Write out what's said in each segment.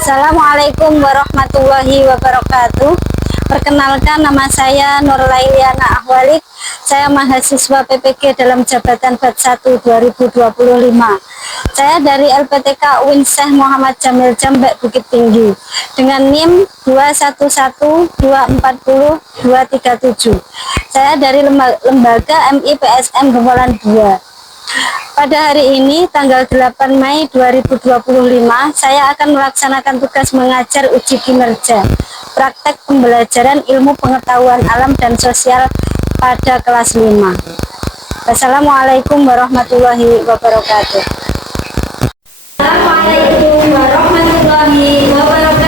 Assalamualaikum warahmatullahi wabarakatuh. Perkenalkan, nama saya Nurlailiana Ahwalik. Saya mahasiswa PPG dalam jabatan BAT 1 2025. Saya dari LPTK UIN Syekh Muhammad Jamil Jambek Bukit Tinggi dengan NIM 211240-237. Saya dari lembaga MIPSM Gembolan 2. Pada hari ini, tanggal 8 Mei 2025, saya akan melaksanakan tugas mengajar uji kinerja praktek pembelajaran ilmu pengetahuan alam dan sosial pada kelas 5. Wassalamualaikum warahmatullahi wabarakatuh. Assalamualaikum warahmatullahi wabarakatuh.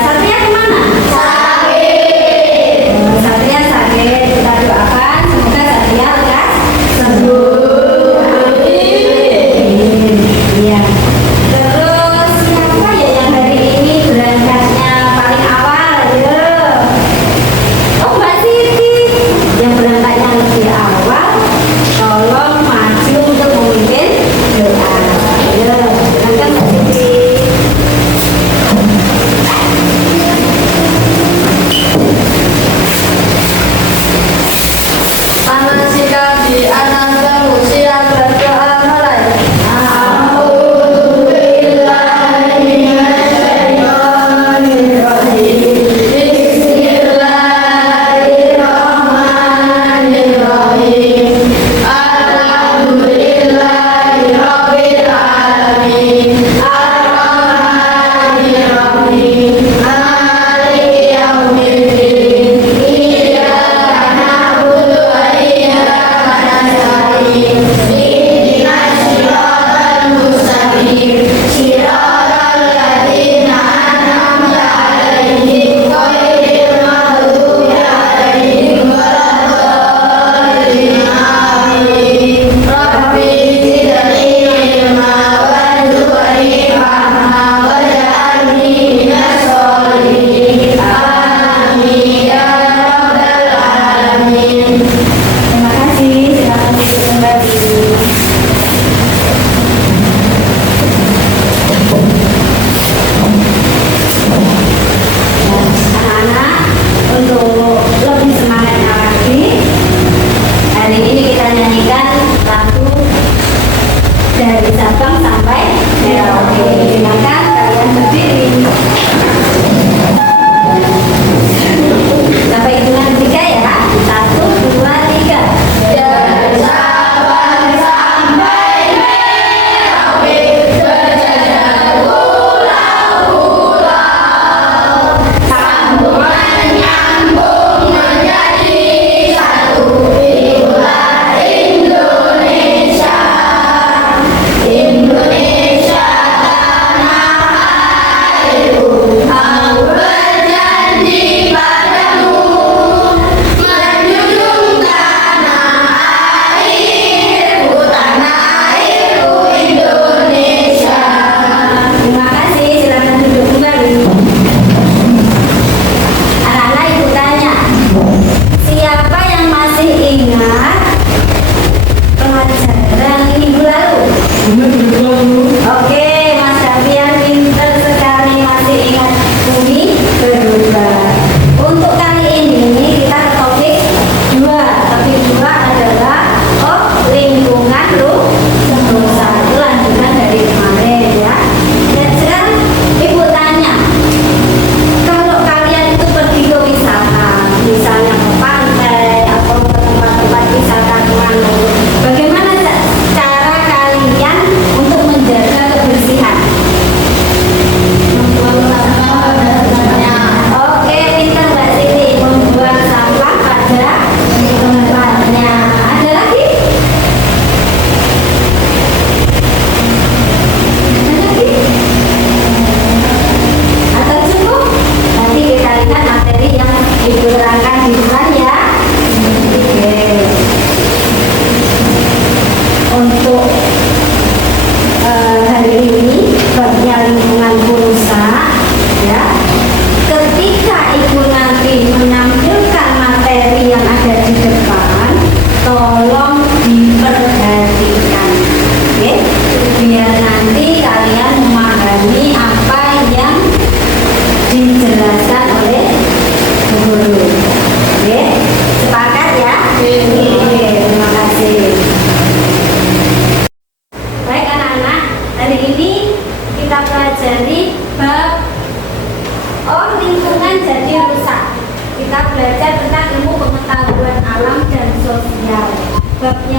Satria kemana?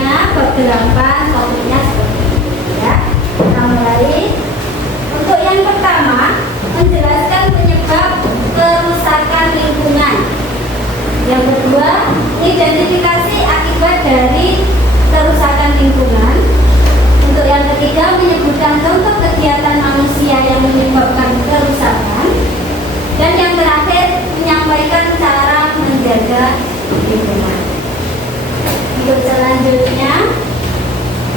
selanjutnya bab 8 topiknya seperti ini ya. Kita mulai. Untuk yang pertama, menjelaskan penyebab kerusakan lingkungan. Yang kedua, identifikasi akibat dari kerusakan lingkungan. Untuk yang ketiga, menyebutkan contoh kegiatan manusia yang menyebabkan kerusakan. Dan yang terakhir, menyampaikan cara menjaga lingkungan. Untuk selanjutnya,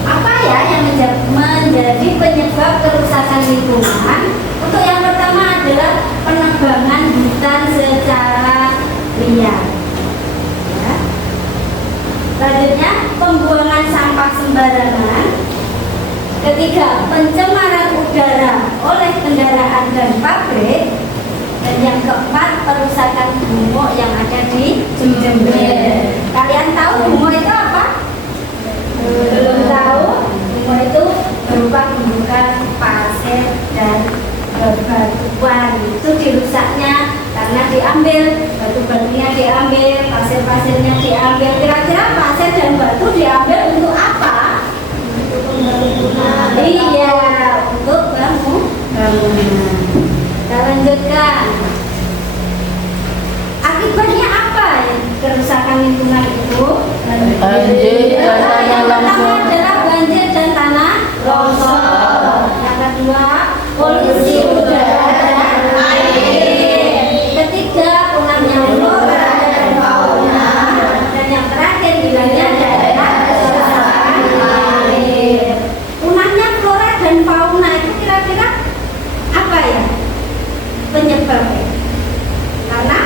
apa ya yang menjadi penyebab kerusakan lingkungan? Untuk yang pertama adalah penebangan hutan secara liar. Ya. Selanjutnya, pembuangan sampah sembarangan. Ketiga, pencemaran udara oleh kendaraan dan pabrik. Dan yang keempat, perusakan gumuk yang ada di Jember. Kalian tahu gumuk itu apa? Belum tahu? Gumuk itu berupa gundukan pasir dan bebatuan. Itu dirusaknya karena diambil, batu-batunya diambil, pasir-pasirnya diambil. Kira-kira pasir dan batu diambil untuk apa? Iya, untuk bangunan. Kita lanjutkan. Akibatnya apa ya kerusakan lingkungan itu? Banjir dan tanah Yang pertama longsor. adalah banjir dan tanah longsor. Yang kedua, polusi udara dan air. Ketiga, punahnya flora dan fauna. Dan yang terakhir, hilangnya daerah kerusakan air. Punahnya flora dan fauna itu kira-kira apa ya penyebabnya? Karena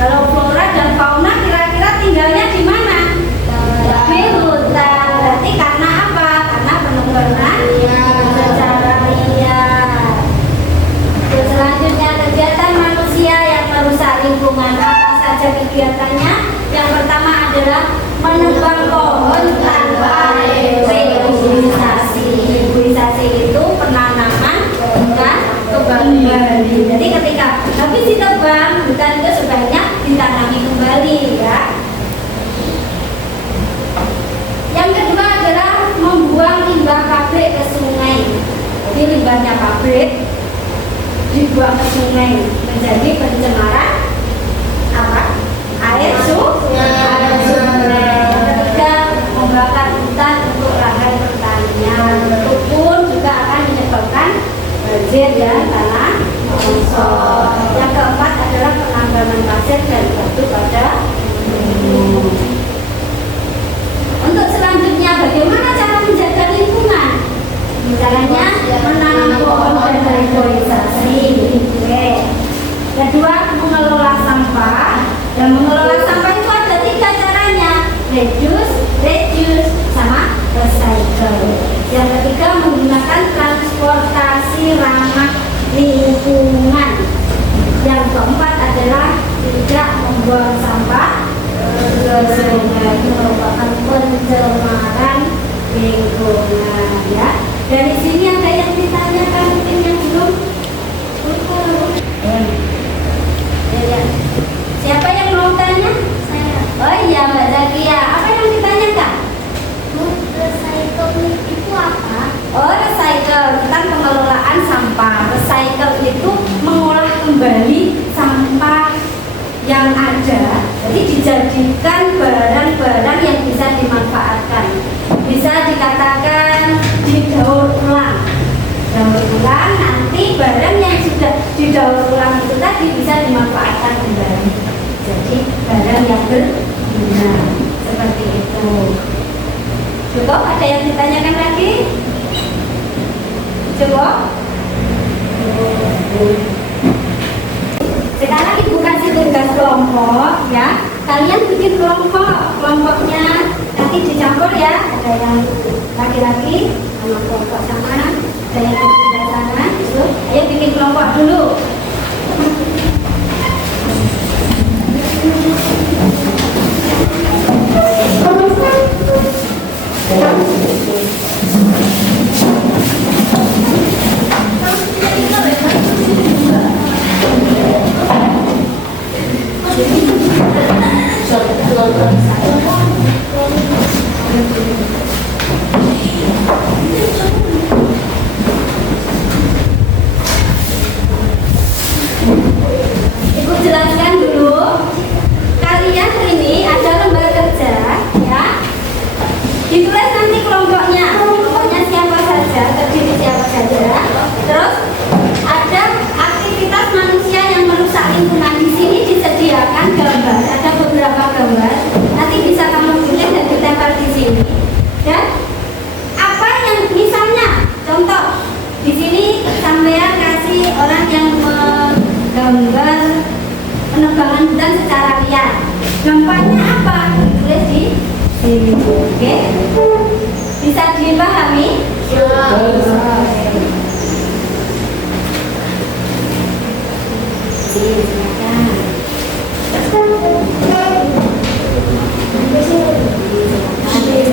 kalau flora dan fauna kira-kira tinggalnya di mana? Di hutan. Berarti karena apa? Karena penebangan secara liar. Terus selanjutnya, kegiatan manusia yang merusak lingkungan. Apa saja kegiatannya? Yang pertama adalah menebang pohon tanpa reboisasi. Reboisasi itu penanaman bukan kembali. Jadi ketika habis ditebang, hutan itu sebaiknya ditanami kembali ya. Yang kedua adalah membuang limbah pabrik ke sungai. Jadi limbahnya pabrik dibuang ke sungai, menjadi pencemaran apa? Air sungai. Yang ketiga, membakar hutan untuk lahan pertanian. Itu pun juga akan menyebabkan banjir dan tanah longsor. Yang keempat adalah penambangan pasir dan batu pada gunung. Untuk selanjutnya, bagaimana cara menjaga lingkungan? Caranya menanam pohon dan reboisasi. Oke. Kedua, mengelola sampah. Dan mengelola sampah itu ada 3 caranya: reduce, sama recycle. Yang ketiga, menggunakan transportasi ramah lingkungan. Yang keempat adalah tidak membuang sampah ke sungai. Itu merupakan pencemaran lingkungan ya. Dari sini ada yang ditanyakan mungkin yang belum? Ya. Siapa yang mau tanya? Saya. Oh iya Mbak Zakia. Apa yang ditanyakan? Recycle itu apa? Oh, recycle tentang pengelolaan sampah. Recycle itu mengolah kembali sampah yang ada. Jadi dijadikan barang-barang yang bisa dimanfaatkan. Bisa dikatakan didaur ulang. Daur ulang, nanti barang yang sudah didaur ulang itu tadi bisa dimanfaatkan kembali. Jadi barang yang berguna seperti itu. Cukup? Ada yang ditanyakan lagi? Cukup? Sekarang ibu kasih tugas kelompok ya. Kalian bikin kelompoknya nanti dicampur ya. Ada yang laki-laki sama kelompok sama, ada yang di sebelah sana. Ayo bikin kelompok dulu. Ditulis nanti kelompoknya siapa saja, terdiri siapa saja. Terus ada aktivitas manusia yang merusak lingkungan. Di sini disediakan gambar, ada beberapa gambar. Nanti bisa kamu tulis dan ditempel di sini. Dan apa yang misalnya contoh di sini sampean kasih orang yang menggambar penebangan hutan secara liar. Dampaknya apa? Ditulis di sini. Oke? Bisa dipahami?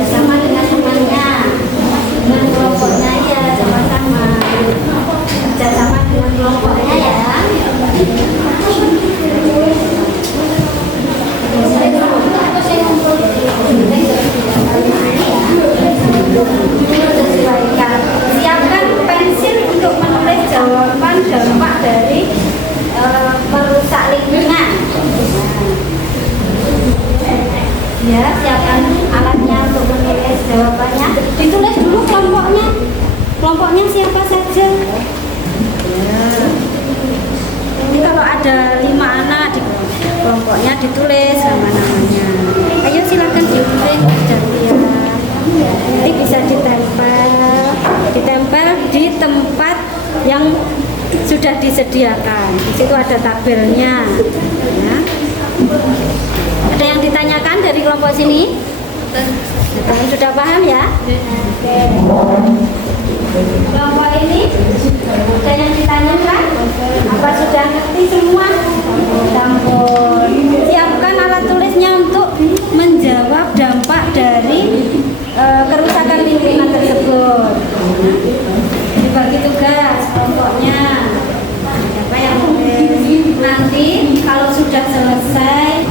Sama dengan temannya, dengan kelompoknya ya, sama-sama kerjasama dengan kelompoknya ya. Siapkan pensil untuk menulis jawaban dampak dari merusak lingkungan. Ya, siapkan alatnya untuk menulis jawabannya. Ditulis dulu kelompoknya. Kelompoknya siapa saja? Ya. Ini kalau ada 5 anak di kelompoknya ditulis nama-namanya. Ayo silakan ditulis jadinya. Nanti bisa ditempel di tempat yang sudah disediakan. Di situ ada tabelnya. Ya. Ada yang ditanyakan dari kelompok sini? Kalian sudah paham ya? Oke. Kelompok ini ada yang ditanyakan? Apa sudah ngerti semua? Campur. Siapkan alat tulisnya untuk menjawab dampak dari kerusakan lingkungan tersebut. Dibagi tugas kelompoknya. Siapa yang tulis? Nanti kalau sudah selesai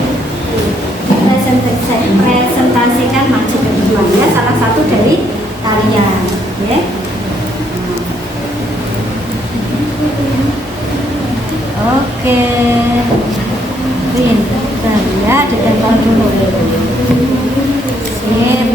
presentasikan maju ke depan ya, salah satu dari kalian ya. Oke, pintar ya, ditempel dulu. Sip.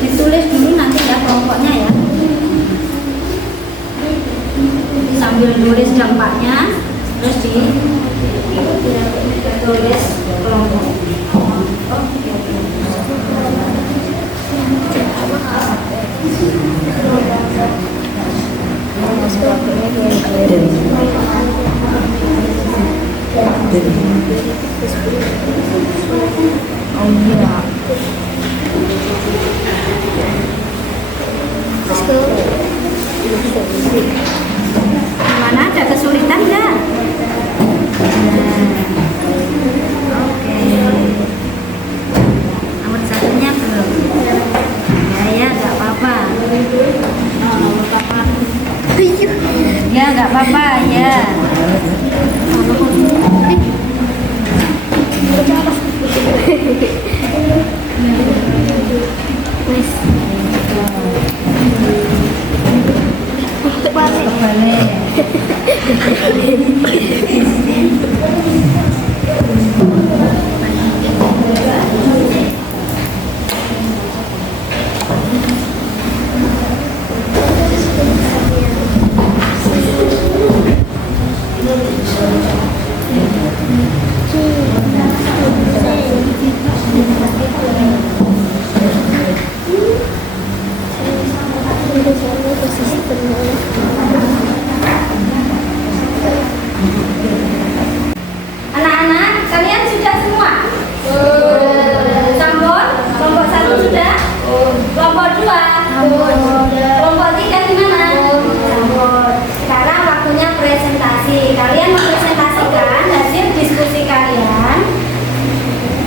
Ditulis dulu nanti ya kelompoknya ya. Sambil nulis dampaknya, terus ditulis kelompok. Oh iya. Gimana, ada kesulitan nggak? Oke. Nomor satunya belum. Ya nggak apa-apa. Ya nggak apa-apa ya. Anak-anak, kalian sudah semua? Campur? Kelompok 1 sudah? Kelompok 2? Kelompok 3 gimana? Campur. Sekarang waktunya presentasi. Kalian mempresentasikan hasil diskusi kalian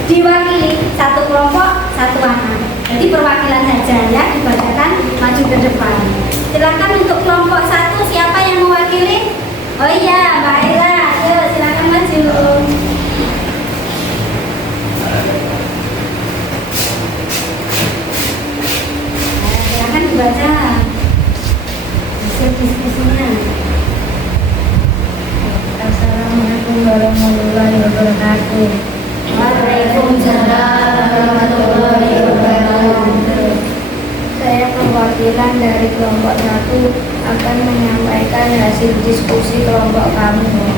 diwakili satu kelompok, satu anak. Jadi perwakilan saja ya, dibacakan maju ke depan. Silakan untuk kelompok 1, siapa yang mewakili? Oh iya, Mbak warahmatullahi wabarakatuh. Waalaikumsalam warahmatullahi wabarakatuh. Saya perwakilan dari kelompok 1 akan menyampaikan hasil diskusi kelompok kami.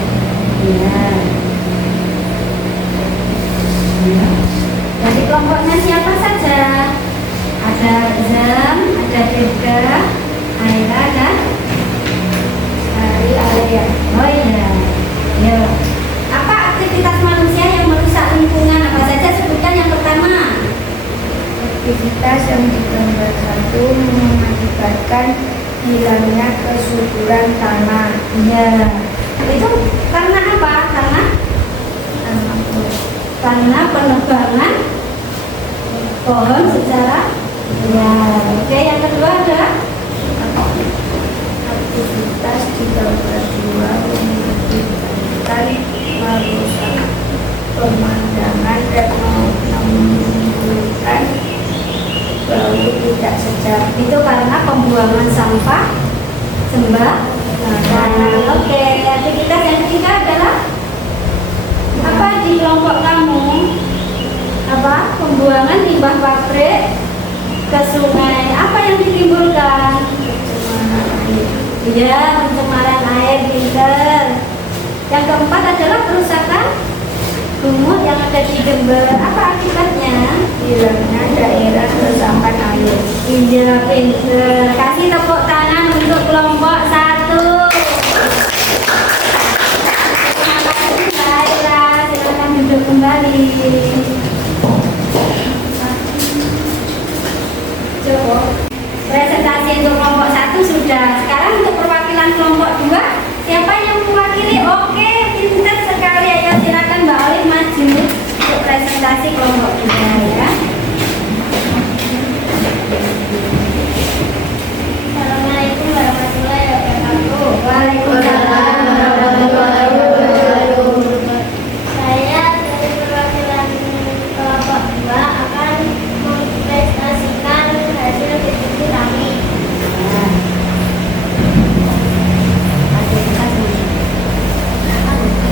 Jadi kelompoknya siapa saja? Ada Zam, ada Dega, Aira, dan Alia. Oh iya. Ya. Apa aktivitas manusia yang merusak lingkungan? Apa saja sebutkan yang pertama? Aktivitas yang digambar 1 mengakibatkan hilangnya kesuburan tanah. Iya. Itu karena apa? Karena penebangan pohon secara ya. Oke, yang kedua ada aktivitas di gambar 2 mengakibatkan merusak pemandangan dan menimbulkan bau tidak sedap. Itu karena pembuangan sampah sembarangan. Oke, aktivitas yang ketiga adalah apa di kelompok kamu? Apa? Pembuangan limbah pabrik ke sungai. Apa yang ditimbulkan? Iya, pencemaran air, pinter. Yang keempat adalah kerusakan lumut yang ada di Jember. Apa akibatnya? Hilangnya daerah resapan air. Iya, pinter. Kasih tepuk tangan untuk kelompok 1. Terima kasih, Mbak Aira. Silakan duduk kembali. Coba. Presentasi untuk kelompok 1 sudah. Sekarang untuk perwakilan kelompok 2, siapa yang mewakili? Oke, pintar sekali. Ayo silakan Mbak Olive maju untuk presentasi kelompok 2 ya. Assalamualaikum warahmatullahi wabarakatuh. Waalaikumsalam warahmatullahi wabarakatuh. Saya dari perwakilan kelompok 2 akan mempresentasikan hasil diskusi kami.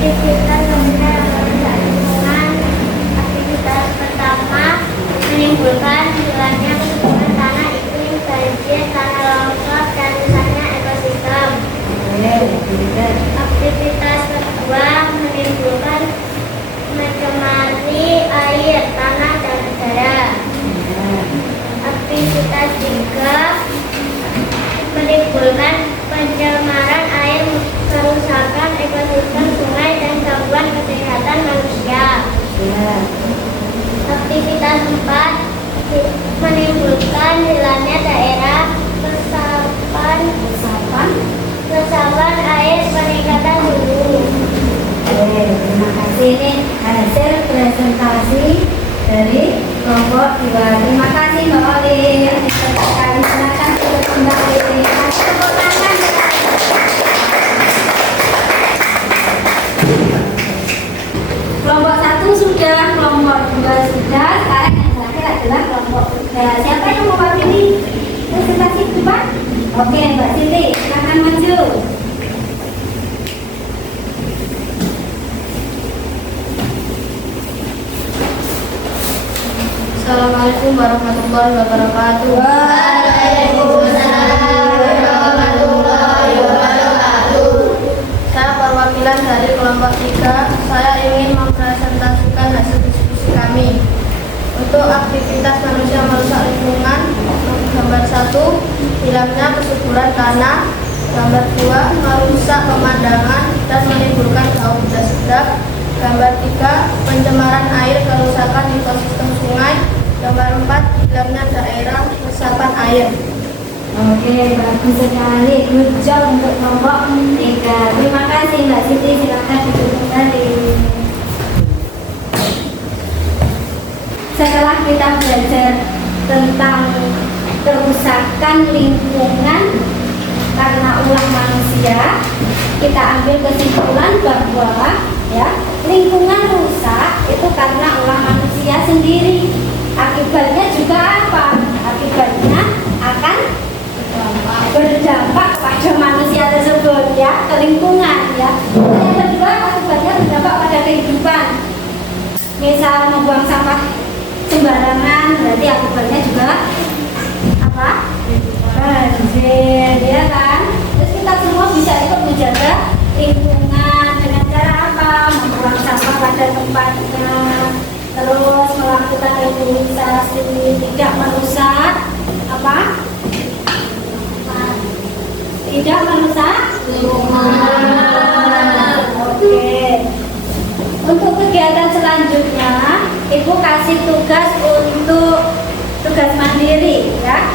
Aktivitas pembinaan merusak lingkungan. Aktivitas pertama menimbulkan hilangnya kesuburan tanah, iklim, banjir, tanah longsor, dan rusaknya ekosistem. Aktivitas kedua menimbulkan mencemari air, tanah, dan udara. Aktivitas tiga menimbulkan pencemaran air, kerusakan ekosistem sungai, dan gangguan kesehatan manusia. Aktivitas 4 menimbulkan hilangnya daerah resapan air, peningkatan hulu. Terima kasih. Ini hasil presentasi dari kelompok 2. Terima kasih Mbak Olive. Silakan duduk kembali. Kasih tepuk tangan. Kelompok 1 sudah, kelompok 2 sudah. Sekarang yang terakhir adalah kelompok 3. Siapa yang mewakili presentasi kedua? Oke, Mbak Siti, silakan maju. Assalamualaikum warahmatullahi wabarakatuh. Waalaikumsalam warahmatullahi wabarakatuh. Saya perwakilan dari kelompok 3. Saya ingin mempresentasikan hasil diskusi kami. Untuk aktivitas manusia merusak lingkungan, gambar 1, hilangnya kesuburan tanah. Gambar 2, merusak pemandangan dan menimbulkan bau tidak sedap. Gambar 3, pencemaran air, kerusakan ekosistem sungai. Gambar 4, hilangnya daerah resapan air. Oke, bagus sekali. Good job untuk kelompok 3. Terima kasih Mbak Siti. Silakan duduk kembali. Setelah kita belajar tentang kerusakan lingkungan karena ulah manusia, kita ambil kesimpulan bahwa ya lingkungan rusak itu karena ulah manusia sendiri. Akibatnya juga apa? Akibatnya akan berdampak pada manusia tersebut ya, ke lingkungan ya. Yang kedua akibatnya berdampak pada kehidupan pada tempatnya, terus melakukan imunisasi, tidak merusak apa? Tidak merusak lingkungan. Oke. Untuk kegiatan selanjutnya, Ibu kasih tugas untuk tugas mandiri ya.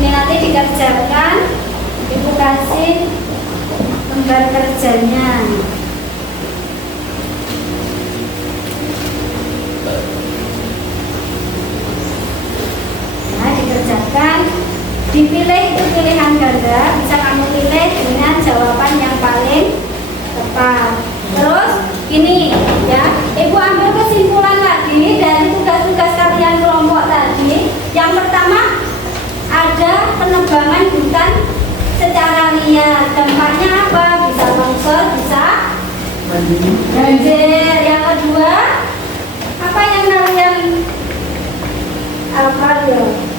Ini nanti dikerjakan. Ibu kasih lembar kerjanya. Nah, dikerjakan. Dipilih itu pilihan ganda, bisa kamu pilih dengan jawaban yang paling tepat. Terus ini ya, Ibu ambil kesimpulan lagi dari tugas-tugas kalian kelompok tadi. Yang pertama, ada penebangan hutan secara liar. Dampaknya apa? Bisa longsor, bisa banjir. Yang kedua, apa yang kalian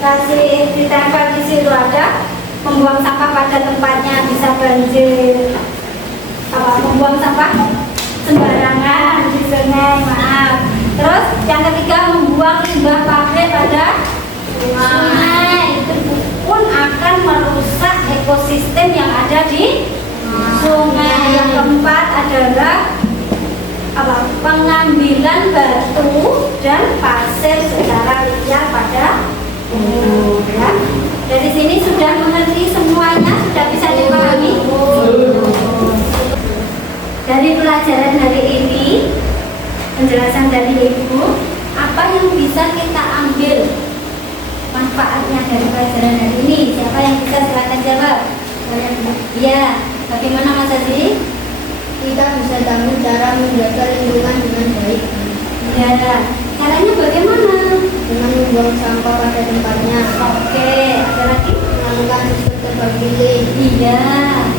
kasih ditempel di situ ada membuang sampah pada tempatnya, bisa banjir. Membuang sampah sembarangan di sungai, maaf. Terus yang ketiga, membuang limbah pabrik pada sungai, itu pun akan merusak ekosistem yang ada di sungai. Yang keempat adalah pengambilan batu dan pasir secara liar pada umum ya. Dari sini sudah mengerti semuanya, sudah bisa dipahami. Dari pelajaran hari ini, penjelasan dari Ibu, apa yang bisa kita ambil manfaatnya dari pelajaran hari ini? Siapa yang bisa silakan jawab? Iya, bagaimana Mas Aziz? Kita bisa tahu cara menjaga lingkungan dengan baik. Ya, caranya bagaimana? Dengan membuang sampah pada tempatnya. Oke, ada lagi? Melakukan sistem tebang pilih. Iya,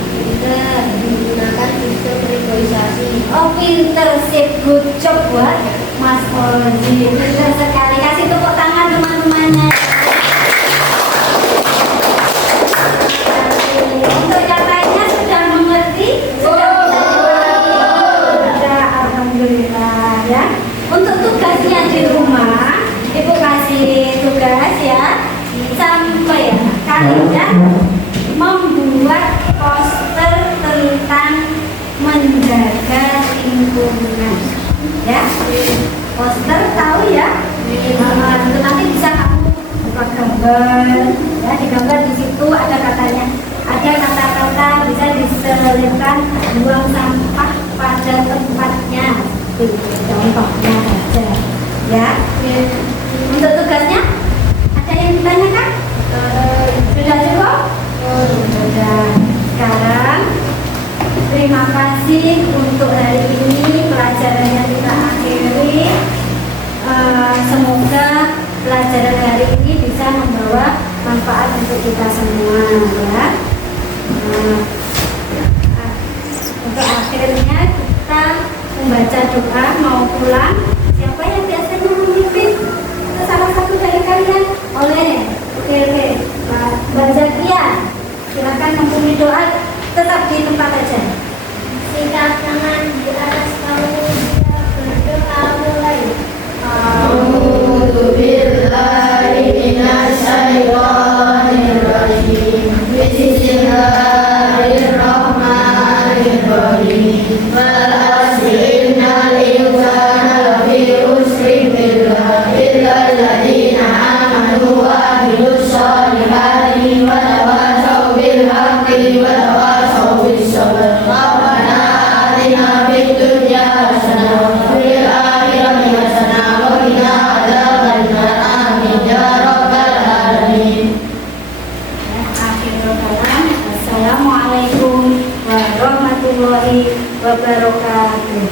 pinter. Menggunakan sistem reboisasi. Oh, pinter sih, good job buat Mas Ozi. Pinter sekali, kasih tepuk tangan teman-temannya. Untuk yang lainnya sudah mengerti? Sudah bisa dipahami? Alhamdulillah ya. Untuk tugasnya di rumah, Ibu kasih tugas ya, sampai ya kalian membuat poster tentang menjaga lingkungan ya. Poster tahu ya? Itu nanti bisa kamu buat gambar ya, digambar di situ ada katanya, ada kata-kata bisa diselipkan, buang sampah pada tempatnya. Contohnya saja ya. Untuk tugasnya ada yang ditanyakan? Sudah cukup? Sudah. Sekarang terima kasih untuk hari ini, pelajarannya kita akhiri. Semoga pelajaran hari ini bisa membawa manfaat untuk kita semua ya. Untuk akhirnya kita membaca doa mau pulang. Siapa yang biasanya memimpin? Salah satu dari kalian? Oke, Mbak Zakia, silakan memberi doa, tetap di tempat aja. Sikap tangan di atas kamu, berdoa mulai. A'udzu billahi minasy syaithanir rajim. Bismillahirrahmanirrahim. Wal 'asri innal insana lafi khusrin illa alladziina aamanu wa 'amilus shalihati wa tawassaw bil haqqi wa tawassaw bis sabr. Rabbana atina fid dunya hasanah wa fil akhirati hasanah wa qina adzabannar. Amin ya rabbal alamin. Akhirul kalam. Assalamualaikum warahmatullahi wabarakatuh.